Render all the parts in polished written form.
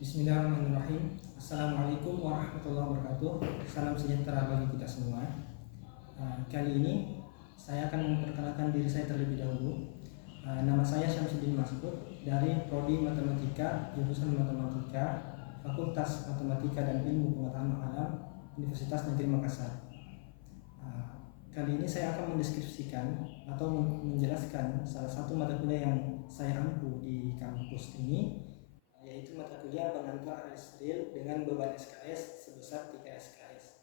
Bismillahirrahmanirrahim. Assalamualaikum warahmatullahi wabarakatuh. Salam sejahtera bagi kita semua. Kali ini saya akan memperkenalkan diri saya terlebih dahulu. Nama saya Syamsuddin Maskud dari Prodi Matematika, jurusan Matematika, Fakultas Matematika dan Ilmu Pengetahuan Alam, Universitas Negeri Makassar. Kali ini saya akan mendeskripsikan atau menjelaskan salah satu mata kuliah yang saya ampu di kampus ini, yaitu mata kuliah pengantar alias real dengan beban SKS sebesar 3 SKS.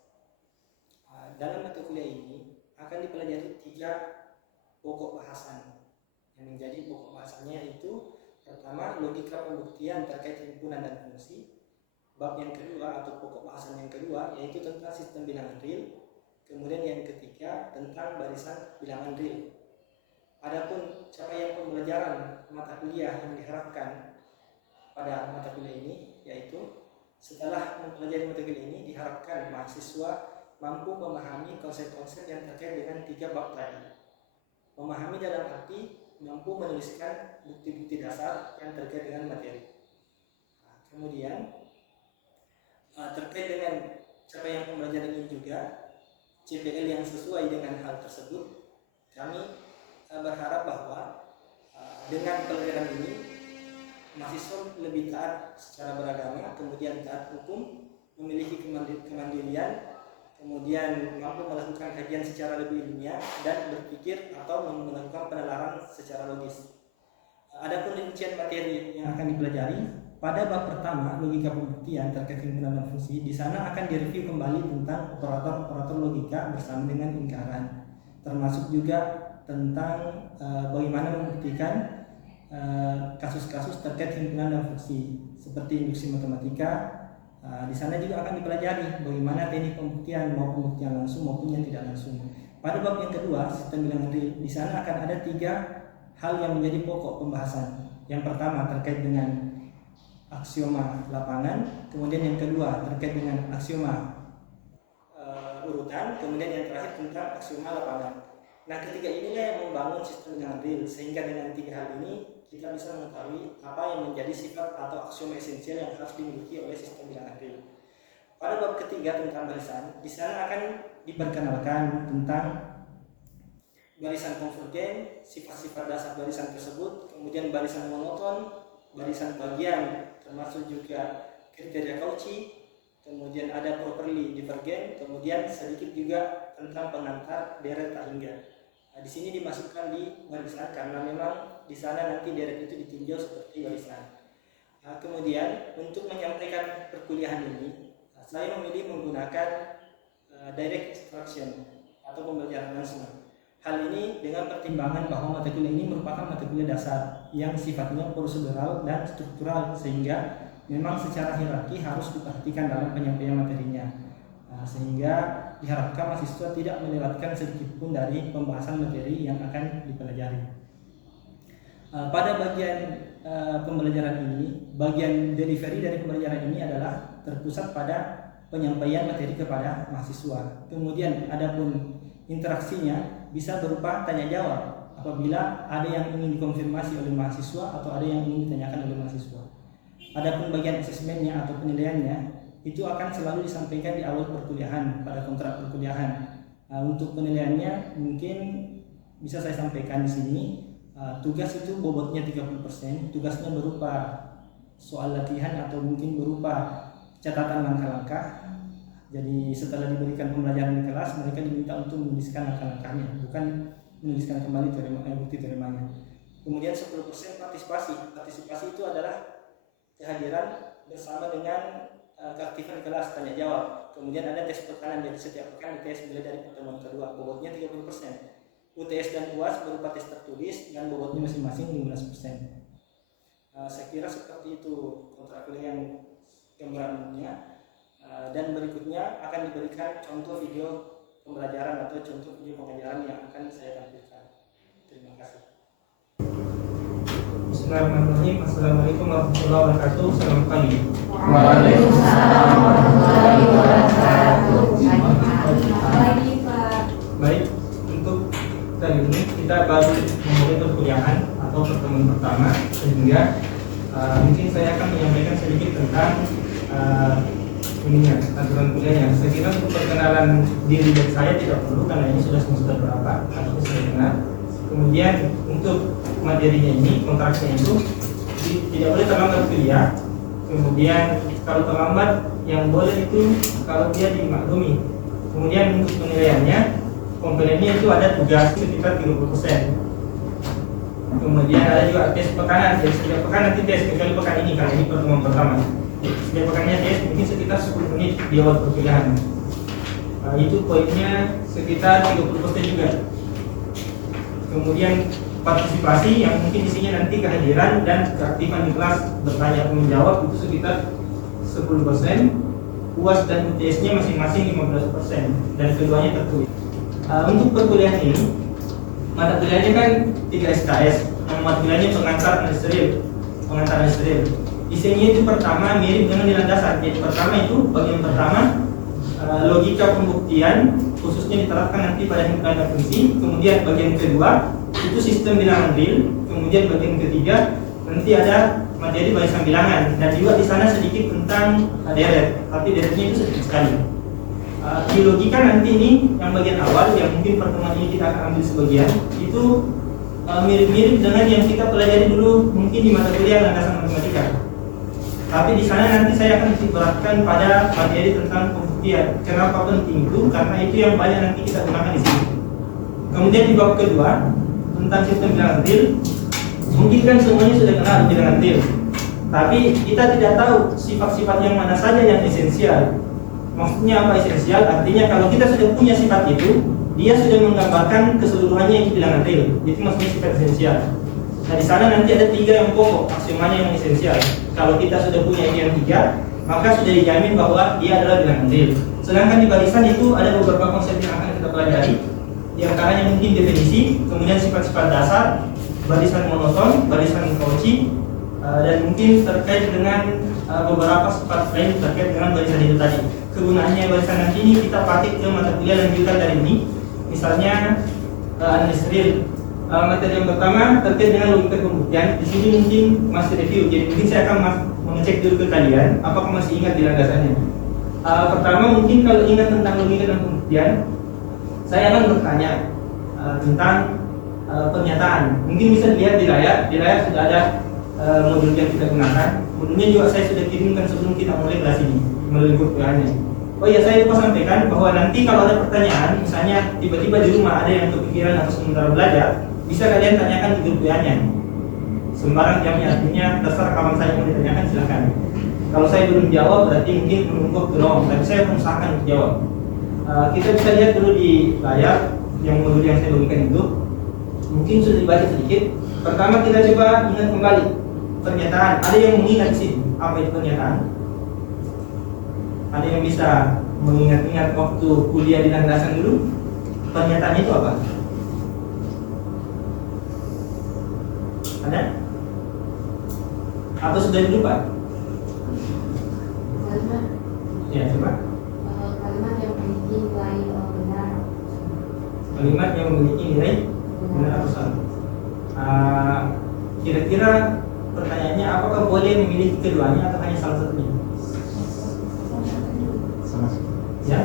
Dalam mata kuliah ini akan dipelajari 3 pokok bahasan yang menjadi pokok bahasannya, yaitu pertama logika pembuktian terkait himpunan dan fungsi, bab yang kedua atau pokok bahasan yang kedua yaitu tentang sistem bilangan real, kemudian yang ketiga tentang barisan bilangan real. Adapun capaian pembelajaran mata kuliah yang diharapkan pada mata kuliah ini, yaitu setelah mempelajari mata kuliah ini diharapkan mahasiswa mampu memahami konsep-konsep yang terkait dengan 3 bab tadi. Memahami dalam arti mampu menuliskan bukti-bukti dasar yang terkait dengan materi. Kemudian terkait dengan capaian pembelajaran ini juga CPL yang sesuai dengan hal tersebut, kami berharap bahwa dengan pelajaran ini mahasiswa lebih taat secara beragama, kemudian taat hukum, memiliki kemandirian, kemudian mampu melakukan kajian secara lebih ilmiah dan berpikir atau melakukan penalaran secara logis. Adapun rincian materi yang akan dipelajari pada bab pertama logika pembuktian terkait himpunan dan fungsi, di sana akan direview kembali tentang operator-operator logika bersama dengan lingkaran, termasuk juga tentang bagaimana membuktikan kasus-kasus terkait himpunan dan fungsi seperti induksi matematika. Di sana juga akan dipelajari bagaimana teknik pembuktian, mau pembuktian langsung maupun yang tidak langsung. Pada bab yang kedua sistem bilangan real, di sana akan ada 3 hal yang menjadi pokok pembahasan. Yang pertama terkait dengan aksioma lapangan, kemudian yang kedua terkait dengan aksioma urutan, kemudian yang terakhir tentang aksioma lapangan. Nah, ketiga inilah yang membangun sistem bilangan real, sehingga dengan 3 hal ini kita bisa mengetahui apa yang menjadi sifat atau aksioma esensial yang harus dimiliki oleh sistem bilangan real. Pada bab ketiga tentang barisan, di sana akan diperkenalkan tentang barisan konvergen, sifat-sifat dasar barisan tersebut, kemudian barisan monoton, barisan bagian, termasuk juga kriteria Cauchy, kemudian ada properly divergen, kemudian sedikit juga tentang pengantar deret tak hingga. Di sini dimasukkan di barisan karena memang di sana nanti deret itu ditinjau seperti barisan. Kemudian untuk menyampaikan perkuliahan ini, saya memilih menggunakan direct instruction atau pembelajaran langsung. Hal ini dengan pertimbangan bahwa mata kuliah ini merupakan mata kuliah dasar yang sifatnya prosedural dan struktural, sehingga memang secara hierarki harus diperhatikan dalam penyampaian materinya, sehingga diharapkan mahasiswa tidak melewatkan sedikit pun dari pembahasan materi yang akan dipelajari. Pada bagian pembelajaran ini, bagian delivery dari pembelajaran ini adalah terpusat pada penyampaian materi kepada mahasiswa. Kemudian adapun interaksinya bisa berupa tanya jawab apabila ada yang ingin dikonfirmasi oleh mahasiswa atau ada yang ingin ditanyakan oleh mahasiswa. Adapun bagian asesmennya atau penilaiannya itu akan selalu disampaikan di awal perkuliahan pada kontrak perkuliahan. Untuk penilaiannya mungkin bisa saya sampaikan di sini. Tugas itu bobotnya 30%. Tugasnya berupa soal latihan atau mungkin berupa catatan langkah-langkah. Jadi setelah diberikan pembelajaran di kelas, mereka diminta untuk menuliskan langkah-langkahnya, bukan menuliskan kembali bukti terimanya. Kemudian 10% partisipasi. Partisipasi itu adalah kehadiran bersama dengan keaktifan kelas, tanya jawab. Kemudian ada tes perkanan, jadi setiap pekan dites mulai dari pertemuan kedua, bobotnya 30%. UTS dan UAS berupa tes tertulis dan bobotnya masing-masing 15%. Saya kira seperti itu kontrak kuliah yang gambaran umumnya. Dan berikutnya akan diberikan contoh video pembelajaran atau contoh video pengajaran yang akan saya tampilkan. Terima kasih. Bismillahirrahmanirrahim. Assalamualaikum warahmatullahi wabarakatuh. Selamat pagi. Waalaikumsalam warahmatullahi wabarakatuh. Pagi Pak. Baik, untuk kali ini kita baru memulai perkuliahan atau pertemuan pertama, sehingga mungkin saya akan menyampaikan sedikit tentang tentang aturan kuliahnya. Saya kira untuk perkenalan diri dari saya tidak perlu karena ini sudah semester berapa, harusnya sudah kenal. Kemudian untuk materinya ini, kontraknya itu tidak boleh terlambat kuliah. Kemudian kalau terlambat yang boleh itu kalau dia dimaklumi. Kemudian untuk penilaiannya, komponennya itu ada tugas sekitar 30%. Kemudian ada juga tes pekanan, jadi setiap pekan nanti tes, kecuali pekan ini karena ini pertemuan pertama. Setiap pekannya tes mungkin sekitar 10 menit di awal perkuliahan. Itu poinnya sekitar 30% juga. Kemudian partisipasi yang mungkin isinya nanti kehadiran dan keaktifan di kelas, bertanya menjawab itu sekitar 10%. UAS dan UTS-nya masing-masing 15% dan keduanya tertulis. Untuk perkuliahan ini, mata kuliahnya kan 3 SKS, mata kuliahnya pengantar steril. Isinya itu pertama mirip dengan di landasan. Jadi pertama itu bagian pertama logika pembuktian khususnya diterapkan nanti pada himpunan dan fungsi. Kemudian bagian kedua itu sistem bilangan real. Kemudian bagian ketiga nanti ada materi barisan bilangan dan juga di sana sedikit tentang deret, tapi deretnya itu sedikit sekali. Di logika nanti ini yang bagian awal yang mungkin pertemuan ini kita akan ambil sebagian itu mirip-mirip dengan yang kita pelajari dulu mungkin di mata kuliah landasan matematika. Tapi di sana nanti saya akan beratkan pada materi tentang pembuktian. Kenapa penting itu? Karena itu yang banyak nanti kita gunakan di sini. Kemudian di bab kedua tentang sistem bilangan real. Mungkin kan semuanya sudah kenal bilangan real, tapi kita tidak tahu sifat-sifat yang mana saja yang esensial. Maksudnya apa esensial? Artinya kalau kita sudah punya sifat itu, dia sudah menggambarkan keseluruhannya itu bilangan real. Itu maksudnya sifat esensial. Nah di sana nanti ada 3 yang pokok, aksiomanya yang esensial. Kalau kita sudah punya ini yang 3, maka sudah dijamin bahwa dia adalah bilangan real. Sedangkan di barisan itu ada beberapa konsep yang akan kita pelajari. Di antaranya mungkin definisi, kemudian sifat-sifat dasar, barisan monoton, barisan Cauchy, dan mungkin terkait dengan beberapa sifat lain terkait dengan barisan itu tadi. Kegunaannya barisan nanti ini kita pakai ke mata kuliah lanjutan dari ini. Misalnya analis real. Materi yang pertama terkait dengan logika pembuktian. Di sini mungkin masih review, jadi mungkin saya akan mengecek dulu ke kalian apakah masih ingat di landasannya. Pertama mungkin kalau ingat tentang logika dan pembuktian, saya akan bertanya tentang pernyataan. Mungkin bisa dilihat di layar sudah ada modul yang kita gunakan. Modulnya juga saya sudah kirimkan sebelum kita mulai kelas ini melalui grup WA-nya. Oh iya, saya lupa sampaikan bahwa nanti kalau ada pertanyaan, misalnya tiba-tiba di rumah ada yang kepikiran atau sementara belajar, bisa kalian tanyakan di grup WA-nya. Sembarang jamnya, artinya terserah kawan saya mau ditanyakan silakan. Kalau saya belum jawab berarti mungkin menunggu belum, tapi saya akan usahakan untuk jawab. Kita bisa lihat dulu di layar yang modul yang saya bagikan itu. Mungkin sudah dibaca sedikit. Pertama kita coba ingat kembali pernyataan. Ada yang mengingat sih apa itu pernyataan? Ada yang bisa mengingat-ingat waktu kuliah di landasan dulu? Pernyataan itu apa? Ada? Atau sudah lupa? Kalimat. Ya, coba. Kalimat yang memiliki nilai benar. Kalimat yang memiliki nilai benar atau salah. Kira-kira pertanyaannya apakah boleh memilih keduanya atau hanya salah satunya? Ya,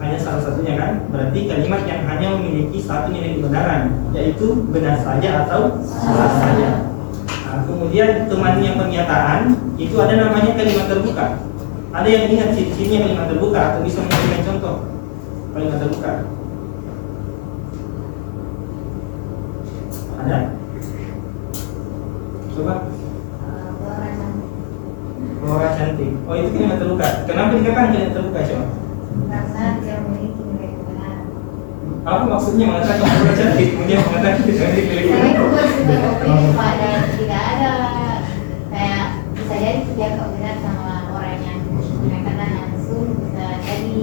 hanya salah satunya kan? Berarti kalimat yang hanya memiliki satu nilai kebenaran, yaitu benar saja atau salah saja. Kemudian temannya pernyataan itu ada namanya kalimat terbuka. Ada yang ingat ciri-cirinya kalimat terbuka atau bisa memberikan contoh kalimat terbuka? Ada? Coba. Orang cantik. Oh itu kalimat terbuka. Kenapa dikatakan kalimat terbuka coba? Karena dia memiliki nilai kebenaran. Apa maksudnya mengatakan orang cantik? Kemudian mengatakan kita cantik milik Karena itu buat sebuah opini pada tidak ada kayak bisa jadi dia kok benar sama orang yang mengatakan langsung bisa jadi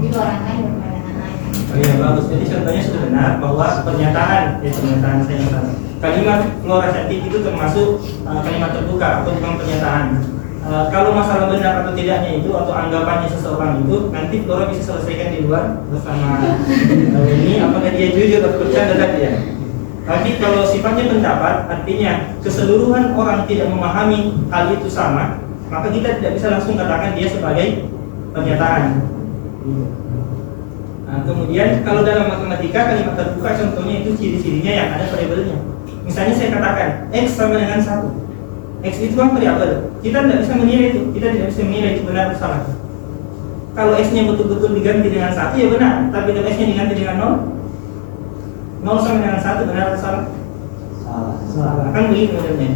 juga orang lain berpandangan lain. Oh iya bagus. Jadi contohnya sudah benar bahwa pernyataan, pernyataan saya yang salah. Kalimat Flora cantik itu termasuk kalimat terbuka atau bukan pernyataan. Kalau masalah benar atau tidaknya itu atau anggapannya seseorang itu nanti Flora bisa selesaikan di luar bersama ini apakah dia jujur atau bercanda tadi ya. Tapi kalau sifatnya pendapat, artinya keseluruhan orang tidak memahami hal itu sama, maka kita tidak bisa langsung katakan dia sebagai pernyataan. Nah, kemudian kalau dalam matematika kalimat terbuka contohnya itu ciri-cirinya yang ada variabelnya. Misalnya saya katakan X sama dengan 1. X itu kan variabel. Kita tidak bisa menilai itu. Kita tidak bisa menilai itu benar atau salah. Kalau X-nya betul-betul diganti dengan 1 ya benar. Tapi kalau X-nya diganti dengan 0, 0 sama dengan 1 benar atau salah? Salah. Kan begitu modelnya.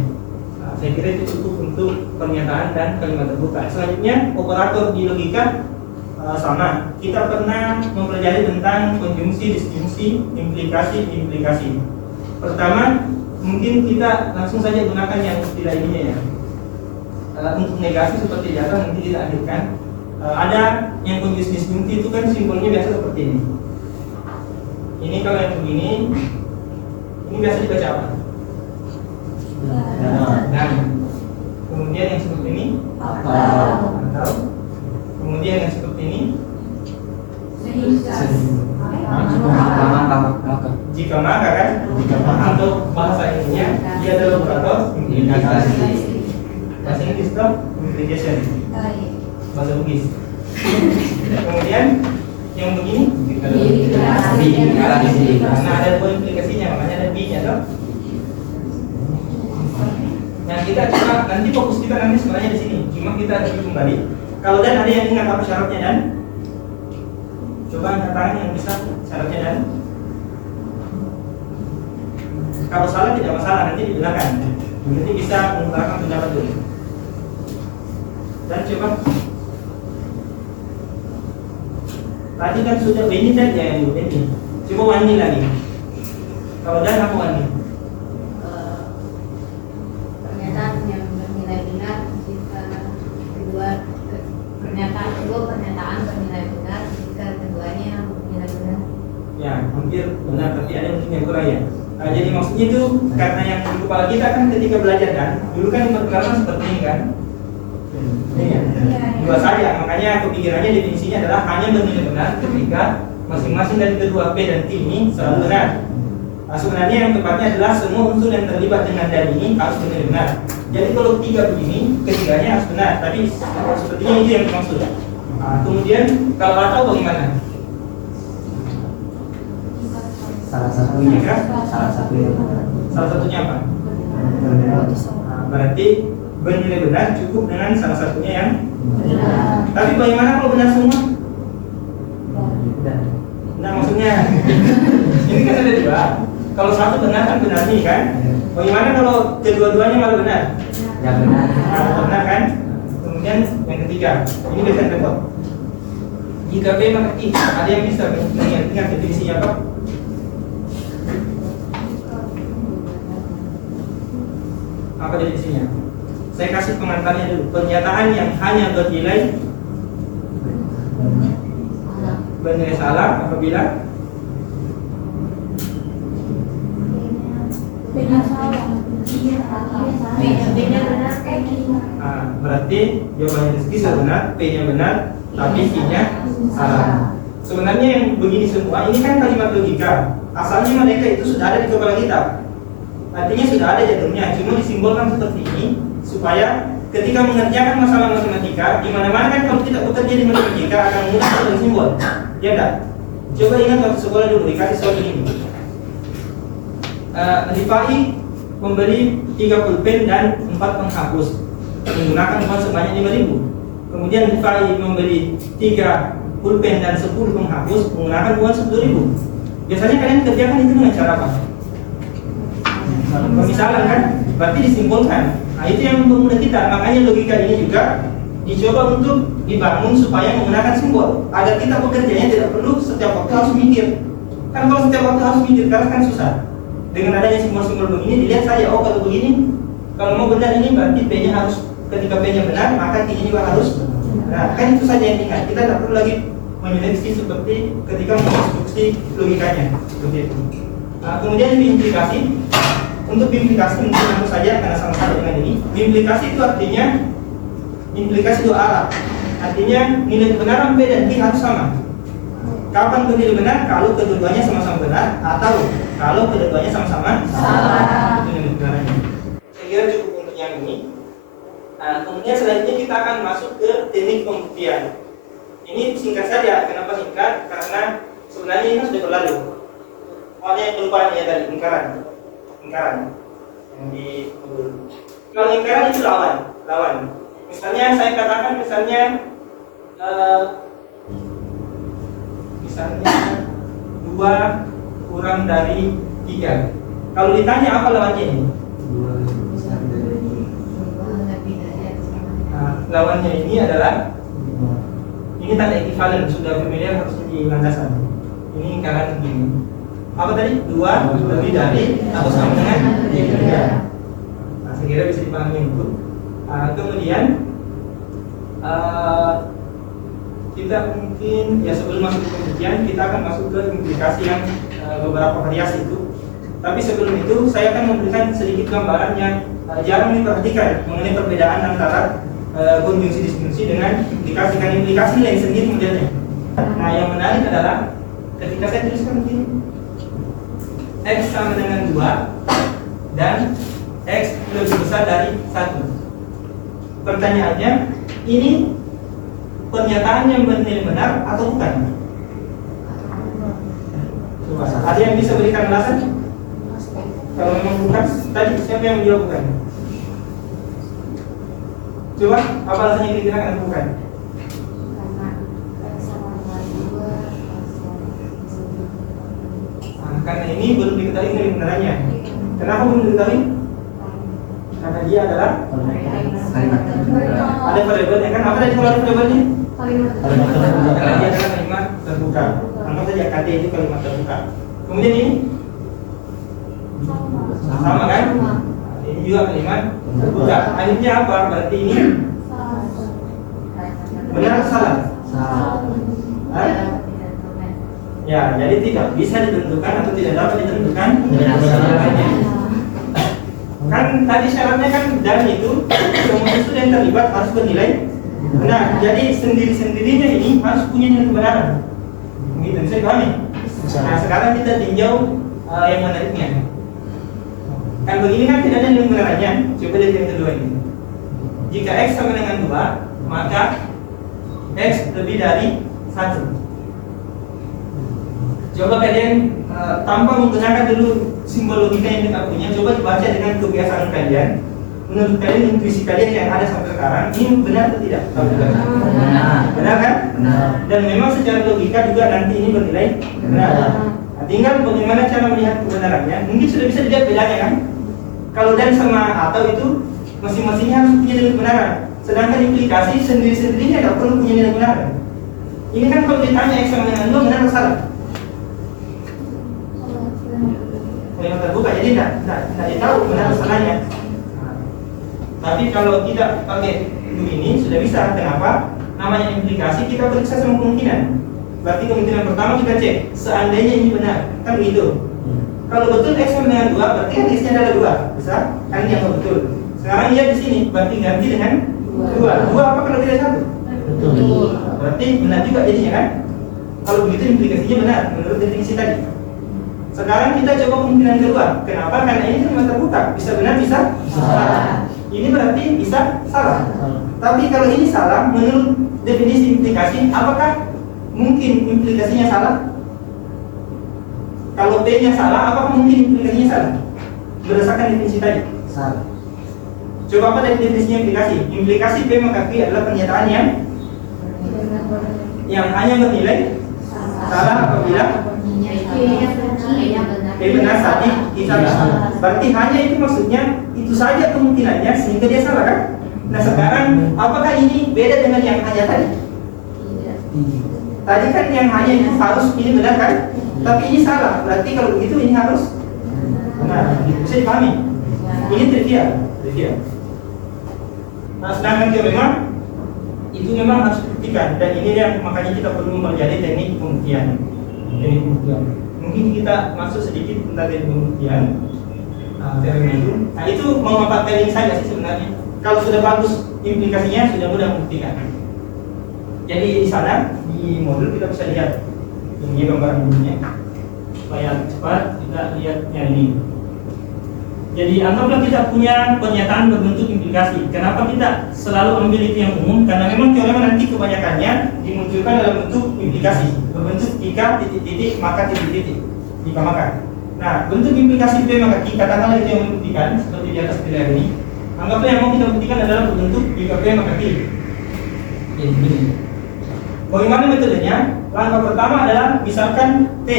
Nah, saya kira itu cukup untuk pernyataan dan kalimat terbuka. Selanjutnya operator di logika sama. Kita pernah mempelajari tentang konjungsi, disjungsi, implikasi. Pertama, mungkin kita langsung saja gunakan yang istilah ininya ya. Untuk negasi seperti di atas nanti kita akhirkan. Ada yang konjungsi disjungsi itu kan simbolnya biasa seperti ini. Ini kalau yang begini, ini biasa dibaca apa? Dan kemudian yang seperti ini atau kemudian yang seperti ini jika maka kan untuk bahasa ininya dia adalah operator implikasi. Bahasa Inggris itu implication, bahasa Bugis. Kemudian yang begini karena ada dua implikasinya, makanya ada B-nya toh. Nah kita coba nanti fokus kita nanti sebenarnya di sini, cuma kita review kembali. Kalau dan ada yang ingat apa syaratnya dan? Coba angkat tangan yang bisa syaratnya dan. Kalau salah tidak masalah, nanti dibenarkan. Nanti bisa mengutarakan pendapat dulu. Dan coba. Tadi kan sudah Benny tadi ya Bu Benny. Coba Wani lagi. Kalau dan apa Wani? Pernyataan yang bernilai benar jika pernyataan bernilai benar jika keduanya bernilai benar. Ya, hampir benar, tapi ada yang kurang ya. Jadi maksudnya itu karena yang di kepala kita kan ketika belajar kan, dulu kan perkara seperti ini kan. Dua saja, makanya kepikirannya definisinya adalah hanya bernilai benar ketika masing-masing dari kedua P dan T ini selalu benar. Nah, sebenarnya yang tepatnya adalah semua unsur yang terlibat dengan dan ini harus bernilai benar. Jadi kalau tiga begini, ketiganya harus benar. Tapi sepertinya itu yang dimaksud. Nah, kemudian kalau atau bagaimana? Salah satunya apa? Nah, berarti bernilai benar cukup dengan salah satunya yang benar. Tapi bagaimana kalau benar semua? Nah maksudnya ini kan ada dua. Kalau satu benar kan benar nih kan? Bagaimana kalau kedua-duanya malah benar? Ya benar. Nah, benar kan? Kemudian yang ketiga, ini biasanya repot. Jika B maka I, ada yang bisa mengingat definisinya apa? Apa definisinya? Saya kasih pengantarnya dulu. Pernyataan yang hanya bernilai salah apabila berarti jawabannya Rizky benar, P-nya benar, tapi I-nya salah. Sebenarnya yang begini semua ini kan kalimat logika. Asalnya mereka itu sudah ada di kepala kita. Artinya sudah ada jadulnya, cuma disimbolkan seperti ini supaya ketika mengerjakan masalah matematika, di mana-mana kan kalau kita bekerja di matematika akan mudah dengan simbol. Ya enggak? Coba ingat waktu sekolah dulu dikasih soal ini. Rifai membeli 3 pulpen dan 4 penghapus menggunakan uang sebanyak 5.000. Kemudian Rifai membeli 3 pulpen dan 10 penghapus menggunakan uang 10.000. Biasanya kalian kerjakan itu dengan cara apa? Pemisalan kan? Berarti disimbolkan. Nah itu yang mempermudah kita. Makanya logika ini juga dicoba untuk dibangun supaya menggunakan simbol agar kita bekerjanya tidak perlu setiap waktu harus mikir. Kan kalau setiap waktu harus mikir kan susah. Dengan adanya simbol-simbol begini dilihat saja, oh kalau begini, kalau mau benar ini berarti P-nya harus, ketika P-nya benar maka Q-nya juga harus. Nah kan itu saja yang ingat. Kita tidak perlu lagi menyeleksi seperti ketika menginstruksi logikanya seperti itu. Nah, kemudian implikasi. Untuk implikasi mungkin langsung saja karena sama-sama dengan ini. Implikasi itu artinya implikasi dua arah. Artinya nilai kebenaran P dan Q harus sama. Kapan bernilai benar? Kalau kedua-duanya sama-sama benar atau Kalau kedua-duanya sama-sama Salah. itu kebenarannya. Saya kira cukup untuk yang ini. Kemudian selanjutnya kita akan masuk ke teknik pembuktian. Ini singkat saja. Kenapa singkat? Karena sebenarnya ini kan sudah berlalu. Hanya kelupaan ya tadi ingkaran yang di modul. Kalau ingkaran itu lawan. Misalnya saya katakan misalnya 2 kurang dari 3. Kalau ditanya apa lawannya ini? 2 besar dari Lawannya ini adalah ini tanda ekivalen, sudah familiar harus di landasan. Ini ingkaran begini. Apa tadi? 2 lebih dari atau sama dengan 3. Saya kira bisa dipahami itu. Kemudian kita mungkin ya sebelum masuk ke pembuktian kita akan masuk ke implikasi yang beberapa variasi itu. Tapi sebelum itu saya akan memberikan sedikit gambaran yang jarang diperhatikan mengenai perbedaan antara konjungsi disjungsi dengan implikasi. Kan implikasi lain sendiri modelnya. Nah yang menarik adalah ketika saya tuliskan begini, X sama dengan 2 dan X lebih besar dari 1. Pertanyaannya, ini pernyataan yang bernilai benar atau bukan? Coba, ada yang bisa berikan alasan? Kalau memang bukan, tadi siapa yang menjawab bukan? Coba, apa alasannya kira-kira karena bukan? Karena ini belum diketahui nilai kebenarannya. Kenapa belum diketahui? Karena dia adalah ada variabelnya kan? Apa tadi kalau ada variabelnya? Karena dia adalah kalimat terbuka. Anggap saja KT itu kalimat terbuka. Kemudian ini sama kan? Ini juga kalimat terbuka. Akhirnya apa? Berarti ini benar atau salah? Hah? Ya, jadi tidak bisa ditentukan atau tidak dapat ditentukan kebenarannya. Kan tadi syaratnya kan dan itu semua itu yang terlibat harus bernilai benar. Jadi sendiri-sendirinya ini harus punya nilai kebenaran. Begitu, bisa dipahami? Nah, sekarang kita tinjau yang menariknya. Kan begini kan tidak ada nilai kebenarannya. Coba lihat yang kedua ini. Jika X sama dengan 2, maka X lebih dari 1. Coba kalian tanpa menggunakan dulu simbol logika yang kita punya, coba dibaca dengan kebiasaan kalian. Menurut kalian intuisi kalian yang ada sampai sekarang ini benar atau tidak? Benar kan? Benar. Dan memang secara logika juga nanti ini bernilai benar. Nah, tinggal bagaimana cara melihat kebenarannya. Mungkin sudah bisa dilihat bedanya kan? Kalau dan sama atau itu masing-masingnya harus punya nilai kebenaran. Sedangkan implikasi sendiri-sendirinya tidak perlu punya nilai kebenaran. Ini kan kalau ditanya X sama dengan 2 benar atau salah? Yang terbuka, jadi tidak tahu benar salahnya. Tapi kalau tidak pakai ini sudah bisa. Kenapa? Namanya implikasi, kita periksa semua kemungkinan. Berarti kemungkinan pertama kita cek seandainya ini benar, kan begitu. Kalau betul X sama dengan 2, berarti kan X-nya adalah 2, bisa? Kan ini yang betul. Sekarang dia di sini, berarti ganti dengan 2. 2 apa kalau tidak 1? Betul. Berarti benar juga jadinya kan? Kalau begitu implikasinya benar menurut definisi tadi. Sekarang kita coba kemungkinan kedua. Kenapa? Karena ini cuma terbuka. Bisa benar, bisa salah. Ini berarti bisa salah. Tapi kalau ini salah, menurut definisi implikasi, apakah mungkin implikasinya salah? Kalau B-nya salah, apakah mungkin implikasinya salah? Berdasarkan definisi tadi. Salah. Coba apa dari definisinya implikasi? Implikasi P maka Q adalah pernyataan yang hanya bernilai salah apabila benar tadi salah. Berarti hanya itu maksudnya itu saja kemungkinannya sehingga dia salah kan? Nah sekarang apakah ini beda dengan yang hanya tadi? Tadi kan yang hanya itu harus ini benar kan? Tapi ini salah. Berarti kalau begitu ini harus benar. Bisa dipahami? Ini trivial. Nah sedangkan teorema itu memang harus dibuktikan dan ini yang makanya kita perlu mempelajari teknik pembuktian. Mungkin kita masuk sedikit tentang teknik pembuktian teorema itu. Nah itu memanfaatkan ini saja sih sebenarnya. Kalau sudah bagus implikasinya sudah mudah membuktikan. Jadi di sana di modul kita bisa lihat ini gambaran ininya. supaya cepat kita lihat yang ini. Jadi anggaplah kita punya pernyataan berbentuk implikasi. Kenapa kita selalu ambil itu yang umum? Karena memang teorema nanti kebanyakannya dimunculkan dalam bentuk implikasi, berbentuk jika titik-titik maka titik-titik jika maka. Nah, bentuk implikasi P maka Q, katakanlah itu yang membuktikan seperti di atas pilihan ini. Anggaplah yang mau kita buktikan adalah berbentuk jika P maka Q. Jadi begini. Bagaimana metodenya? Langkah pertama adalah misalkan P.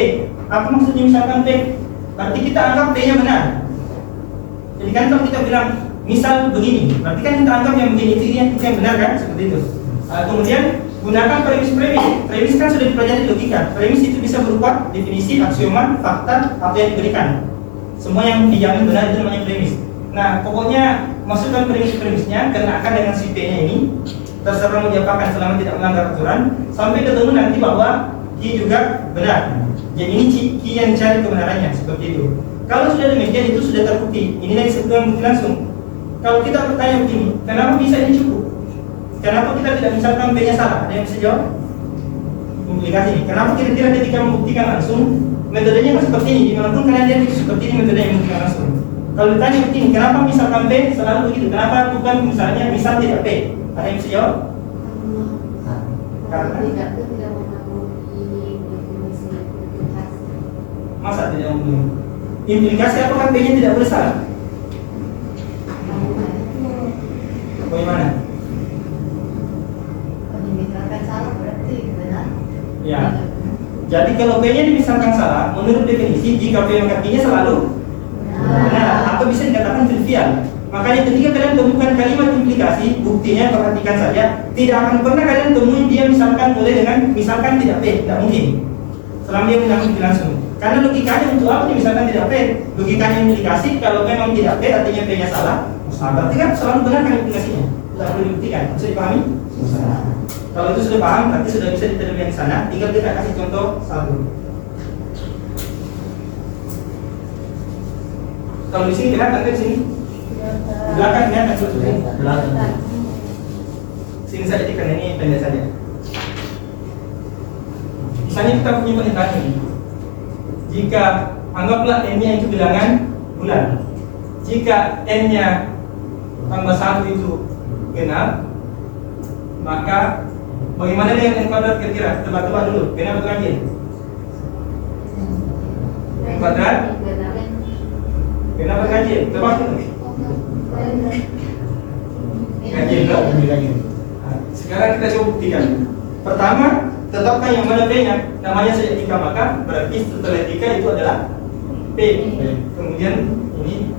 Apa maksudnya misalkan P? Berarti kita anggap P-nya benar. Jadi kan kalau kita bilang misal begini, berarti kan kita anggap yang begini itu yang benar kan, seperti itu. Kemudian gunakan premis. Premis kan sudah dipelajari logika. Premis itu bisa berupa definisi, aksioma, fakta, apa yang diberikan. Semua yang dijamin benar itu namanya premis. Nah, pokoknya masukkan premis-premisnya, kenakan dengan si P-nya ini. Terserah mau diapakan selama tidak melanggar aturan, sampai ketemu nanti bahwa Q juga benar. Jadi ini Q yang cari kebenarannya, seperti itu. Kalau sudah demikian itu sudah terbukti. Inilah disebutkan bukti langsung. Kalau kita bertanya begini, kenapa bisa ini cukup? Kenapa kita tidak misalkan P-nya salah? Ada yang bisa jawab? Implikasi ini. Kenapa kira-kira ketika membuktikan langsung metodenya kan seperti ini? Dimanapun kalian lihat itu seperti ini metode yang membuktikan langsung. Kalau ditanya begini, kenapa misalkan P selalu begitu? Kenapa bukan misalnya misal tidak P? Ada yang bisa jawab? Karena tidak memenuhi definisi implikasi. masa tidak memenuhi? Implikasi apakah P-nya tidak boleh salah? Bagaimana? Kalau misalkan salah berarti benar. Ya. Jadi kalau P-nya dimisalkan salah, menurut definisi jika P maka Q-nya selalu benar, atau bisa dikatakan trivial. Makanya ketika kalian temukan kalimat implikasi, buktinya perhatikan saja, tidak akan pernah kalian temui dia misalkan mulai dengan misalkan tidak P, tidak mungkin. Selama dia menanggung langsung. Karena logikanya untuk apa nih misalkan tidak P? Logikanya implikasi, kalau memang tidak P artinya P-nya salah, berarti kan selalu benar kan implikasinya. Tidak perlu dibuktikan. Bisa dipahami? Kalau itu sudah paham, berarti sudah bisa diterima di sana. Tinggal kita kasih contoh satu. Kalau di sini kelihatan kan di sini? Belakang kelihatan sebetulnya. Belakang. Sini saja karena ini pendek saja. Misalnya kita punya pernyataan ini. Jika anggaplah n-nya itu bilangan bulan. Jika n-nya tambah 1 itu genap, maka bagaimana dengan n kuadrat kira-kira? Tebak-tebak dulu. Genap atau ganjil? N kuadrat? Genap atau ganjil? Tebak dulu. Ganjil dong. Sekarang kita coba buktikan. Pertama, tetapkan yang mana P-nya. Namanya saja tika, maka berarti setelah tika itu adalah P. Kemudian ini Q.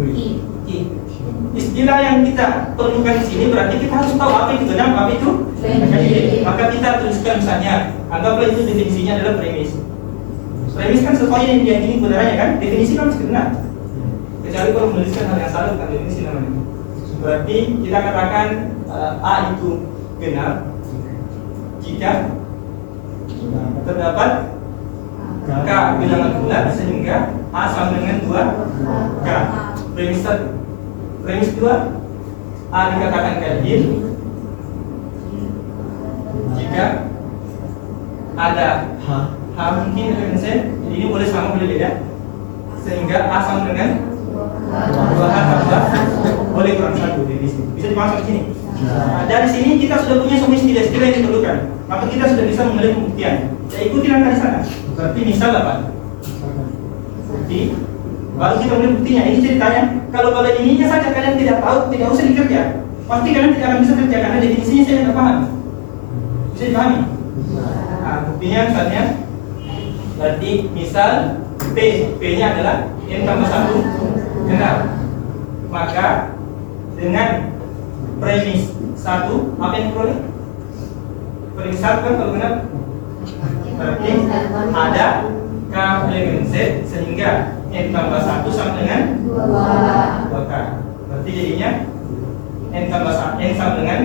Istilah yang kita perlukan di sini berarti kita harus tahu apa itu genap, apa itu ganjil. Maka kita tuliskan misalnya, anggaplah itu definisinya adalah premis. Premis kan sesuai yang diyakini kebenarannya kan? Definisi kan harus benar. Kecuali kalau menuliskan hal yang salah bukan definisi namanya. Berarti kita katakan A itu genap jika terdapat K bilangan bulat sehingga A sama dengan 2K. Premis 2 A dikatakan ganjil jika ada H mungkin dengan Z, jadi ini boleh sama boleh beda, sehingga A sama dengan 2H tambah boleh kurang 1 definisi. Bisa dimasuk sini. Nah, dari sini kita sudah punya semua istilah-istilah yang diperlukan. Maka kita sudah bisa memulai pembuktian. Ya ikuti langkah di sana. Berarti misal apa? Bukti. Baru kita mulai buktinya. Ini ceritanya. Kalau pada ininya saja kalian tidak tahu, tidak usah dikerja. Pasti kalian tidak akan bisa kerja karena definisinya saya tidak paham. Bisa dipahami? Nah, buktinya misalnya, berarti misal P-nya adalah n tambah 1 genap. Maka dengan premis 1 apa yang diperoleh? Premis 1 kan kalau genap berarti ada K elemen Z sehingga n tambah 1 sama dengan 2K. Berarti jadinya n sama dengan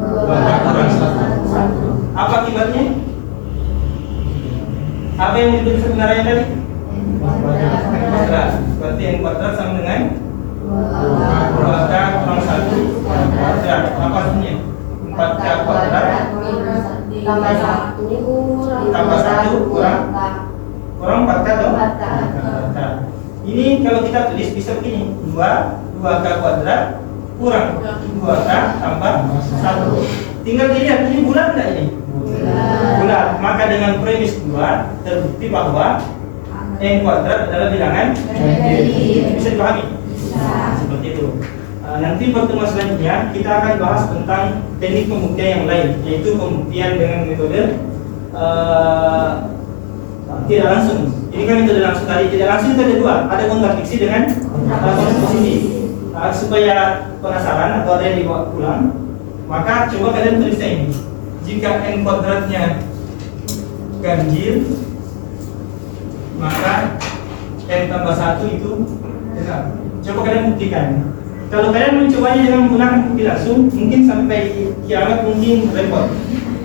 2K kurang 1. Apa akibatnya? Apa yang disebut sebenarnya tadi? N kuadrat. Berarti n kuadrat sama dengan 2K kurang 1 kuadrat. Apa artinya? 4K kuadrat tambah 1 tambah 1 kurang 4K dong? Ini kalau kita tulis bisa begini, 2K kuadrat kurang 2K tambah 1. Tinggal dilihat ini bulat tidak ini? Bulat. Maka dengan premis 2 terbukti bahwa N kuadrat adalah bilangan Jadi. bisa dipahami? Bisa. Seperti itu. Nanti pertemuan selanjutnya kita akan bahas tentang teknik pembuktian yang lain, yaitu pembuktian dengan metode tidak langsung. Ini kan metode langsung tadi, tidak langsung itu ada dua, ada kontradiksi dengan kontrasposisi. Supaya penasaran atau ada yang dibawa pulang, maka coba kalian tulis ini. Jika N kuadratnya ganjil, maka N tambah 1 itu benar. Coba kalian buktikan. Kalau kalian mencobanya dengan menggunakan bukti langsung, mungkin sampai kiamat mungkin repot.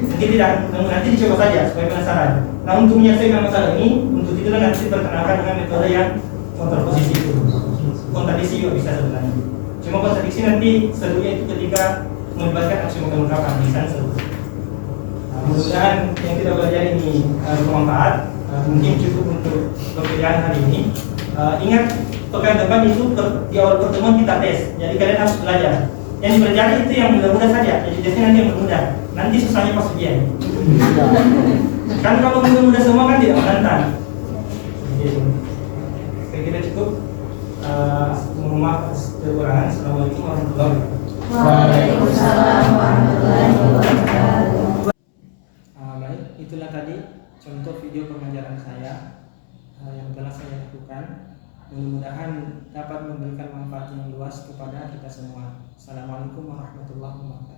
Mungkin tidak, namun nanti dicoba saja supaya penasaran. Nah, untuk menyelesaikan masalah ini, untuk itulah nanti perkenalkan dengan metode yang kontraposisi itu. Kontradiksi juga bisa sebenarnya. Cuma kontradiksi nanti serunya itu ketika melibatkan aksioma kelengkapan, misalnya seru. Mudah-mudahan yang kita belajar ini bermanfaat. Mungkin cukup untuk pembelajaran hari ini. Ingat, pekan depan itu di awal pertemuan kita tes, jadi kalian harus belajar. Yang dipelajari itu yang mudah-mudah saja, jadi biasanya nanti yang mudah. Nanti susahnya pas ujian. Kan kalau mudah-mudah semua kan tidak menantang. Gitu. Saya kira cukup. Mohon maaf atas kekurangan. Assalamualaikum warahmatullahi wabarakatuh. Waalaikumsalam warahmatullahi wabarakatuh. Baik, itulah tadi contoh video pengajaran saya yang telah saya lakukan. Mudah-mudahan dapat memberikan manfaat yang luas kepada kita semua. Assalamualaikum warahmatullahi wabarakatuh.